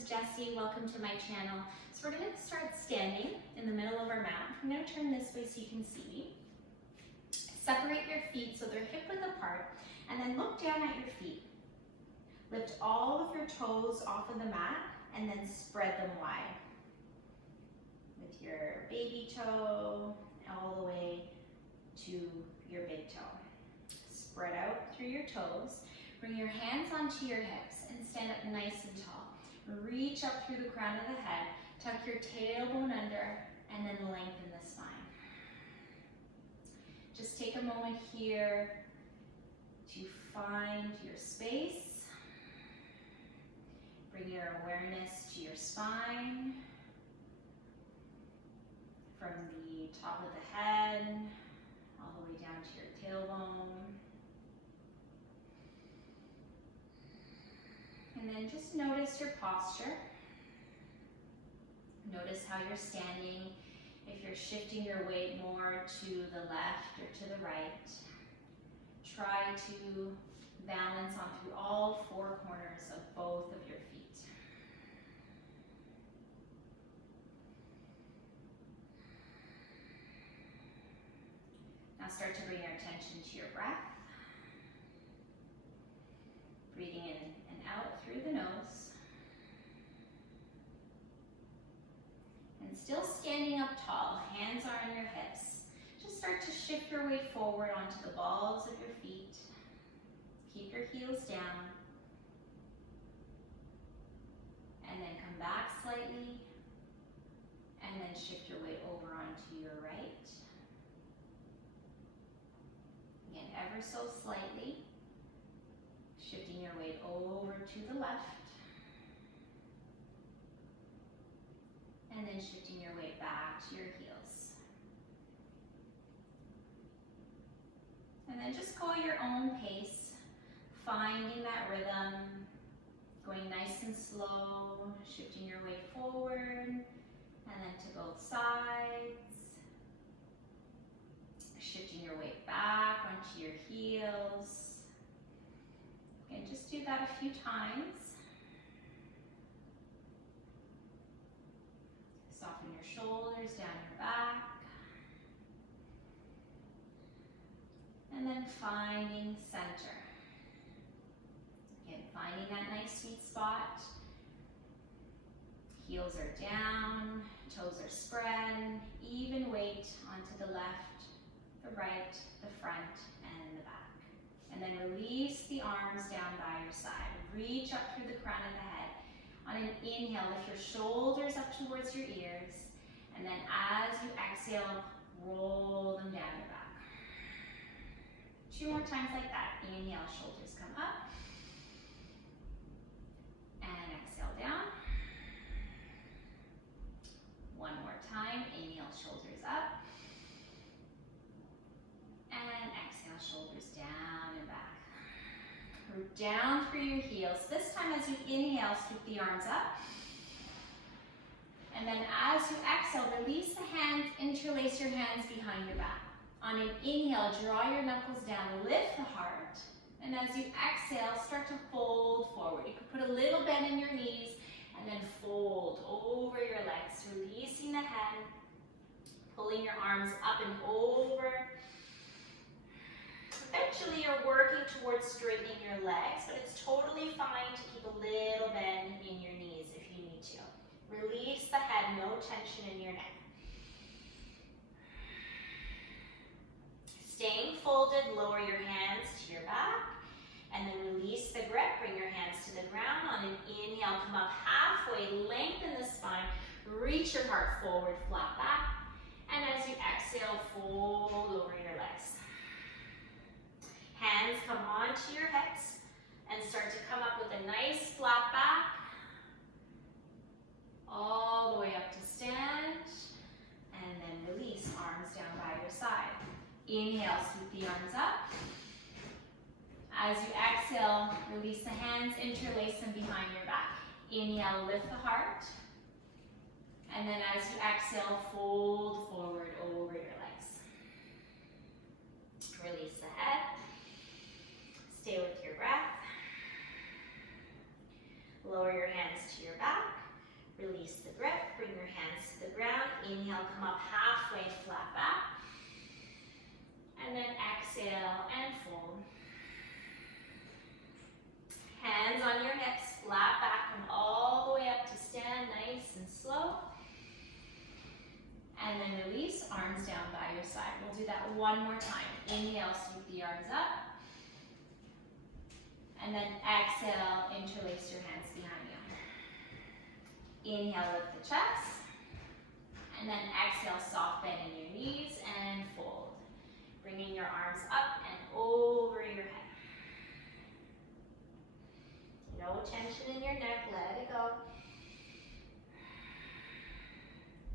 is Jessie. Welcome to my channel. So we're going to start standing in the middle of our mat. I'm going to turn this way so you can see me. Separate your feet so they're hip width apart, and then look down at your feet. Lift all of your toes off of the mat and then spread them wide. With your baby toe all the way to your big toe. Spread out through your toes. Bring your hands onto your hips and stand up nice and tall. Reach up through the crown of the head. Tuck your tailbone under and then lengthen the spine. Just take a moment here to find your space. Bring your awareness to your spine. From the top of the head all the way down to your tailbone. And then just notice your posture. Notice how you're standing. If you're shifting your weight more to the left or to the right, try to balance on through all four corners of both of your feet. Now start to bring your attention to your breath. Breathing in and out through the nose. And still standing up tall, hands are on your hips. Just start to shift your weight forward onto the balls of your feet. Keep your heels down. And then come back slightly. And then shift your weight over onto your right. Again, ever so slightly. Shifting your weight over to the left. And then shifting your weight back to your heels. And then just go at your own pace, finding that rhythm, going nice and slow, shifting your weight forward, and then to both sides. Shifting your weight back onto your heels. And just do that a few times. Soften your shoulders, down your back. And then finding center. Again, finding that nice sweet spot. Heels are down, toes are spread. Even weight onto the left, the right, the front, and the back. And then release the arms down by your side. Reach up through the crown of the head. On an inhale, lift your shoulders up towards your ears. And then as you exhale, roll them down your back. 2 more times like that. Inhale, shoulders come up. And exhale down. 1 more time. Inhale, shoulders up. And exhale, shoulders down and back. Root down through your heels. This time as you inhale, scoop the arms up. And then as you exhale, release the hands, interlace your hands behind your back. On an inhale, draw your knuckles down, lift the heart. And as you exhale, start to fold forward. You could put a little bend in your knees and then fold over your legs, releasing the head, pulling your arms up and over. Eventually you're working towards straightening your legs, but it's totally fine to keep a little bend in your knees if you need to. Release the head, no tension in your neck. Staying folded, lower your hands to your back, and then release the grip, bring your hands to the ground. On an inhale, come up halfway, lengthen the spine, reach your heart forward, flat back, and as you exhale, fold over your legs. Hands come onto your hips and start to come up with a nice flat back. All the way up to stand. And then release, arms down by your side. Inhale, scoop the arms up. As you exhale, release the hands, interlace them behind your back. Inhale, lift the heart. And then as you exhale, fold forward over your legs. Release the head. Stay with your breath. Lower your hands to your back. Release the grip. Bring your hands to the ground. Inhale, come up halfway, flat back. And then exhale and fold. Hands on your hips, flat back, come all the way up to stand, nice and slow. And then release, arms down by your side. We'll do that one more time. Inhale, sweep the arms up. And then exhale, interlace your hands behind you. Inhale, lift the chest. And then exhale, soft bend in your knees and fold. Bringing your arms up and over your head. No tension in your neck, let it go.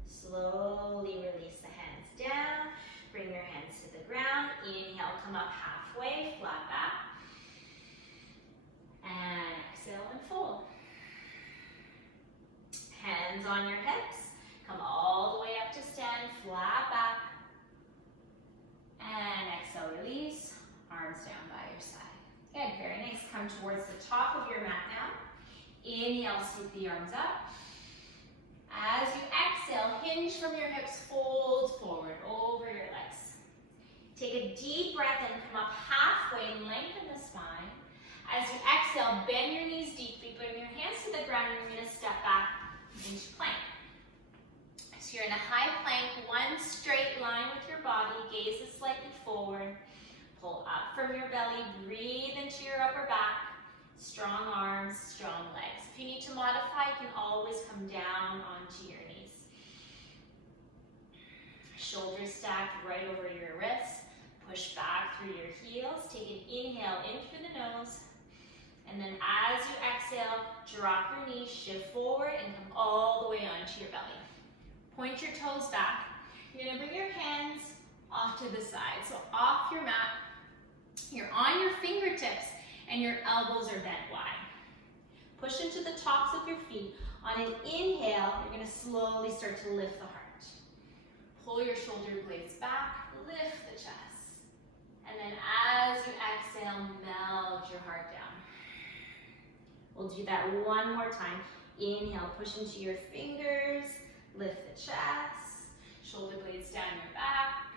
Slowly release the hands down. Bring your hands to the ground. Inhale, come up halfway, flat back. And exhale and fold. Hands on your hips. Come all the way up to stand, flat back. And exhale, release. Arms down by your side. Good, very nice. Come towards the top of your mat now. Inhale, sweep the arms up. As you exhale, hinge from your hips, fold forward over your legs. Take a deep breath in, come up halfway and lengthen the spine. As you exhale, bend your knees deeply, bring your hands to the ground, and you're going to step back into plank. So you're in a high plank, one straight line with your body, gaze is slightly forward. Pull up from your belly, breathe into your upper back, strong arms, strong legs. If you need to modify, you can always come down onto your knees. Shoulders stacked right over your wrists, push back through your heels, take an inhale in through the nose, and then as you exhale, drop your knees, shift forward, and come all the way onto your belly. Point your toes back. You're gonna bring your hands off to the side, so off your mat. You're on your fingertips and your elbows are bent wide. Push into the tops of your feet. On an inhale, you're going to slowly start to lift the heart. Pull your shoulder blades back, lift the chest. And then as you exhale, melt your heart down. We'll do that one more time. Inhale, push into your fingers, lift the chest, shoulder blades down your back,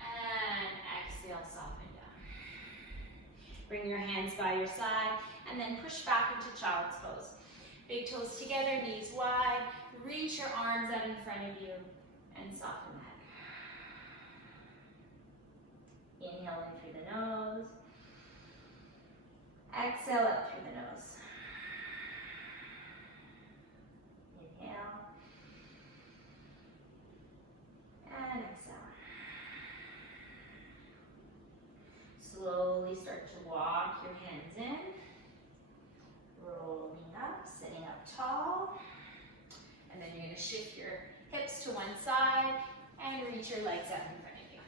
and exhale, soften. Bring your hands by your side and then push back into child's pose. Big toes together, knees wide. Reach your arms out in front of you and soften the head. Inhale in through the nose. Exhale up through the nose. Inhale. And exhale. Slowly start to walk your hands in, rolling up, sitting up tall, and then you're going to shift your hips to one side and reach your legs out in front of you.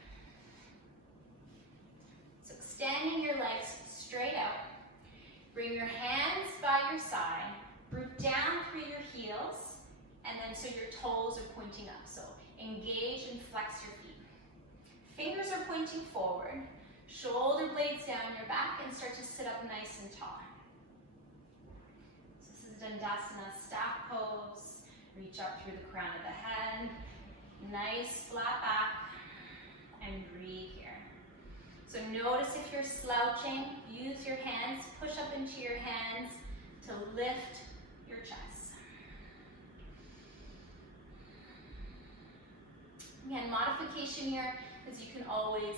So extending your legs straight out, bring your hands by your side, root down through your heels, and then so your toes are pointing up. So engage and flex your feet. Fingers are pointing forward. Shoulder blades down your back and start to sit up nice and tall. So this is Dandasana, staff pose. Reach up through the crown of the head. Nice flat back. And breathe here. So notice if you're slouching, use your hands, push up into your hands to lift your chest. Again, modification here is you can always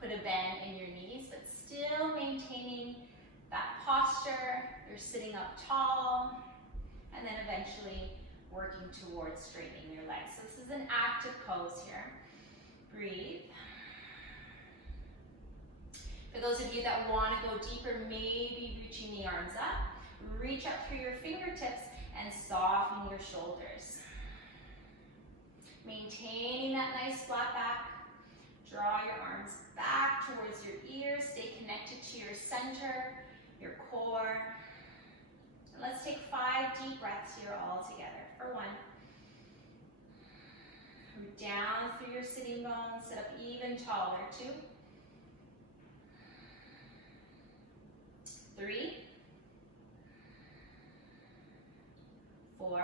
put a bend in your knees, but still maintaining that posture. You're sitting up tall, and then eventually working towards straightening your legs. So this is an active pose here. Breathe. For those of you that want to go deeper, maybe reaching the arms up, reach up through your fingertips and soften your shoulders. Maintaining that nice flat back. Draw your arms back towards your ears. Stay connected to your center, your core. And let's take 5 deep breaths here all together. For 1. Root down through your sitting bones. Sit up even taller. 2. 3. 4,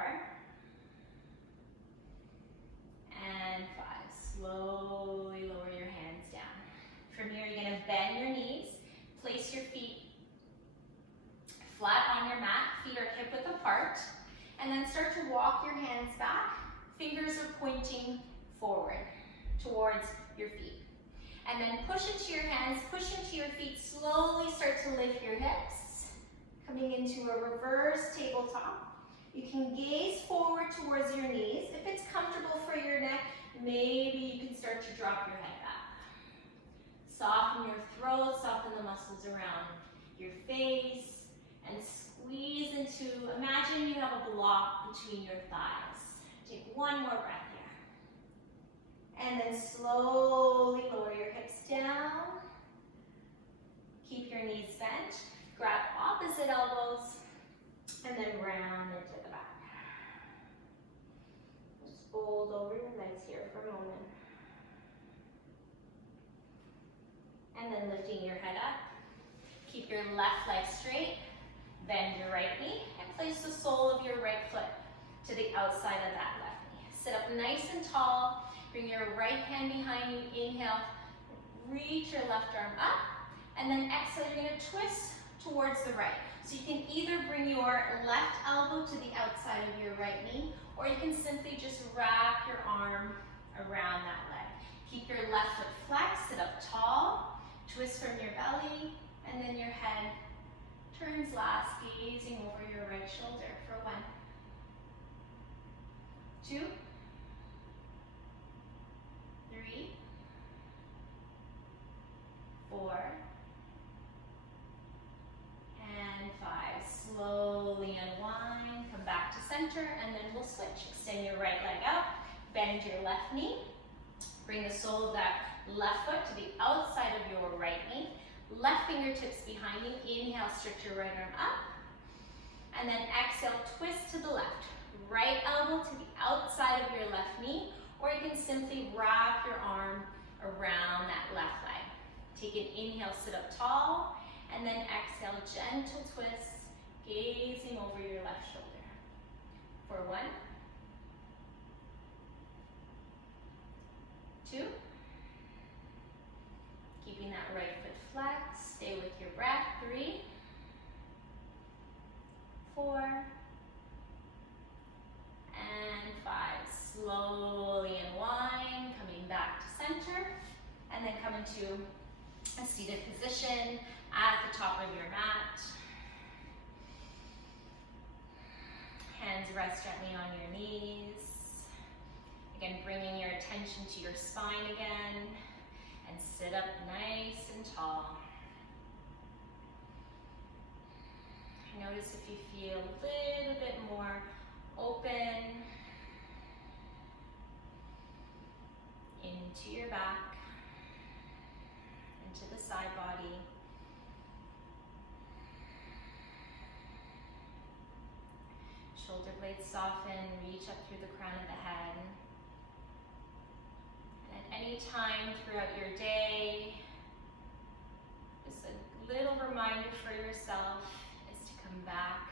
and 5. Slowly lower your hands down. From here, you're gonna bend your knees, place your feet flat on your mat, feet are hip width apart, and then start to walk your hands back. Fingers are pointing forward towards your feet. And then push into your hands, push into your feet, slowly start to lift your hips, coming into a reverse tabletop. You can gaze forward towards your knees. If it's comfortable for your neck, maybe you can start to drop your head back. Soften your throat, soften the muscles around your face, and squeeze into, imagine you have a block between your thighs. Take one more breath here. And then slowly lower your hips down. Keep your knees bent. Grab opposite elbows, and then round into the back. Just fold over your legs here for a moment. And then lifting your head up. Keep your left leg straight. Bend your right knee and place the sole of your right foot to the outside of that left knee. Sit up nice and tall. Bring your right hand behind you. Inhale. Reach your left arm up. And then exhale, you're going to twist towards the right. So you can either bring your left elbow to the outside of your right knee, or you can simply just wrap your arm around that leg. Keep your left foot flexed, sit up tall, twist from your belly, and then your head turns last, gazing over your right shoulder for 1, 2, 3, 4, and 5. Slowly unwind, come back to center, and then we'll switch. Extend your right leg out, bend your left knee, bring the sole of that left foot to the outside of your right knee, left fingertips behind you. Inhale, stretch your right arm up, and then exhale, twist to the left. Right elbow to the outside of your left knee, or you can simply wrap your arm around that left leg. Take an inhale, sit up tall, and then exhale, gentle twist, gazing over your left shoulder. For 1, 2, keeping that right foot flexed, stay with your breath. 3, 4, and 5. Slowly unwind, coming back to center, and then come into a seated position at the top of your mat. Hands rest gently on your knees. Again, bringing your attention to your spine again, and sit up nice and tall. Notice if you feel a little bit more open into your back, into the side body. Shoulder blades soften, reach up through the crown of the head. And at any time throughout your day, just a little reminder for yourself is to come back